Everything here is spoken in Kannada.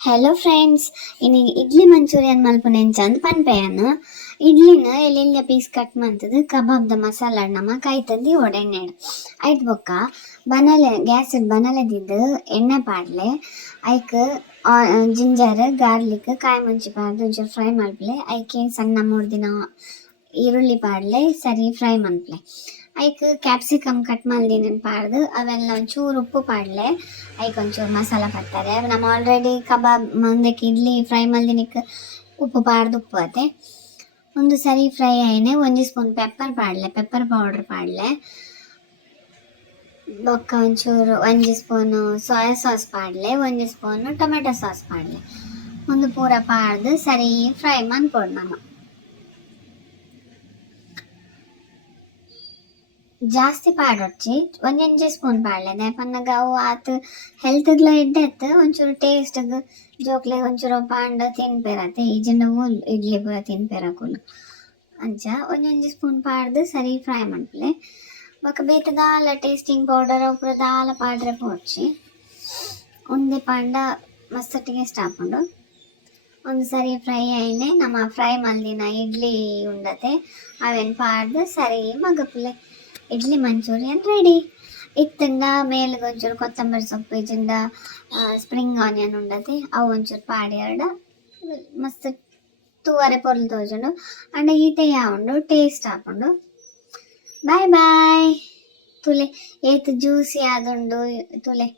ಹಲೋ ಫ್ರೆಂಡ್ಸ್, ಇನ್ನೀಗ ಇಡ್ಲಿ ಮಂಚೂರಿಯನ್ ಮಲ್ಪುನೆಂಚ ಅಂತ ಪನ್ಪೆಯನು. ಇಡ್ಲಿನ ಎಲ್ಲೆಲ್ಲ ಪೀಸ್ ಕಟ್ ಮಂತದ್ದು ಕಬಾಬ್ದ ಮಸಾಲ ನಮ ಕಾಯ್ತಂದು ಒಡೆಣ್ಣೆಡು ಆಯ್ತು ಬೊಕ್ಕ ಬನಲೆ ಗ್ಯಾಸ್ ಬನಲೆದಿದ್ದು ಎಣ್ಣೆ ಪಾಡ್ಲೆ ಐಕ್ ಜಿಂಜರ್ ಗಾರ್ಲಿಕ್ ಕಾಯಿ ಮುಂಚಿ ಪಾಡ್ದು ಒಂಚೂರು ಫ್ರೈ ಮಲ್ಪಲೆ ಐಕೆ ಸಣ್ಣ ಮೂರ್ದಿನ ಈರುಳ್ಳಿ ಪಾಡ್ಲೆ ಸರಿ ಫ್ರೈ ಮನ್ಪಲೆ ಐಕ್ ಕ್ಯಾಪ್ಸಿಕಮ್ ಕಟ್ ಮಲ್ದಿನ ಪಾಡ್ದು ಅವೆಲ್ಲ ಒಂಚೂರು ಉಪ್ಪು ಪಾಡ್ಲೆ ಐಕ್ ಒಂಚೂರು ಮಸಾಲ ಪತ್ತಾರೆ ನಮ್ಮ ಆಲ್ರೆಡಿ ಕಬಾಬ್ ಮುಂದಕ್ಕೆ ಇಡ್ಲಿ ಫ್ರೈ ಮಲ್ದಿನಿಕ್ ಉಪ್ಪು ಪಾಡ್ದು ಉಪ್ಪು ಅತೆ ಒಂದು ಸರಿ ಫ್ರೈ ಆಯ್ನೆ ಒಂಜಿ ಸ್ಪೂನ್ ಪೆಪ್ಪರ್ ಪಾಡ್ಲೆ ಪೆಪ್ಪರ್ ಪೌಡರ್ ಪಾಡ್ಲೆ ಬೊಕ್ಕ ಒಂಚೂರು ಒಂಜಿ ಸ್ಪೂನು ಸೋಯಾ ಸಾಸ್ ಪಾಡ್ಲೆ ಒಂಜಿ ಸ್ಪೂನು ಟೊಮೆಟೊ ಸಾಸ್ ಪಾಡ್ಲೆ ಒಂದು ಪೂರ ಪಾಡ್ದು ಸರಿ ಫ್ರೈ ಮನ್ಪೊಡು ನಮ್ಮ ಜಾಸ್ತಿ ಪಾಡೊಡ್ಚಿ ಒಂಜೊಂಜಿ ಸ್ಪೂನ್ ಪಾಡ್ಲೆ ದಾಯಪನ್ನಗ ಅವು ಆತು ಹೆಲ್ತ್ಗ್ಲ ಎಡ್ಡೆತ್ತು ಒಂಚೂರು ಟೇಸ್ಟ್ಗ್ ಜೋಕ್ಲೆ ಒಂಚೂರು ಪಾಂಡ ತಿನ್ಪೆರತೆ ಈಜಿಂಡ ಮೂಲ್ ಇಡ್ಲಿ ಪೂರ ತಿನ್ಪೆರಕುಲು ಅಂಚ ಒಂಜೊಂಜಿ ಸ್ಪೂನ್ ಪಾಡ್ದು ಸರಿ ಫ್ರೈ ಮನ್ಪಲೆ ಬೊಕ ಬೇತೆ ದಾಲ ಟೇಸ್ಟಿಂಗ್ ಪೌಡರ್ ಅವು ಪೂರ ದಾಲ ಪಾಡ್ರೆ ಪೋಡ್ಚಿ ಉಂದೆ ಪಾಂಡ ಮಸ್ತ್ ಟೇಸ್ಟ್ ಆಪುಂಡು ಒಂದು ಸರಿ ಫ್ರೈ ಆಯ್ನೆ ನಮ್ಮ ಫ್ರೈ ಮಲ್ದಿನ ಇಡ್ಲಿ ಉಂಡತೆ ಅವೆನ್ ಪಾಡ್ದು ಸರಿ ಮಗಪುಲೆ ಇಡ್ಲಿ ಮಂಚೂರಿಯನ್ ರೆಡಿ. ಇತ್ತಂಡ ಮೇಲ್ಗೆ ಒಂಚೂರು ಕೊತ್ತಂಬರಿ ಸೊಪ್ಪು ಇಜಿಂದ ಸ್ಪ್ರಿಂಗ್ ಆನಿಯನ್ ಉಂಡತೆ ಅವು ಒಂಚೂರು ಪಾಡಿ ಎರಡ ಮಸ್ತ್ ತೂವರೆ ಪೊರ್ಲು ತೋಜುಂಡು ಅಂಡ ಈತೆ ಯಾವುಂಡು ಟೇಸ್ಟ್ ಆಪುಂಡು. ಬಾಯ್ ಬಾಯ್ ತುಲೆ ಏತ್ ಜ್ಯೂಸಿ ಆದುಂಡು ತುಲೆ.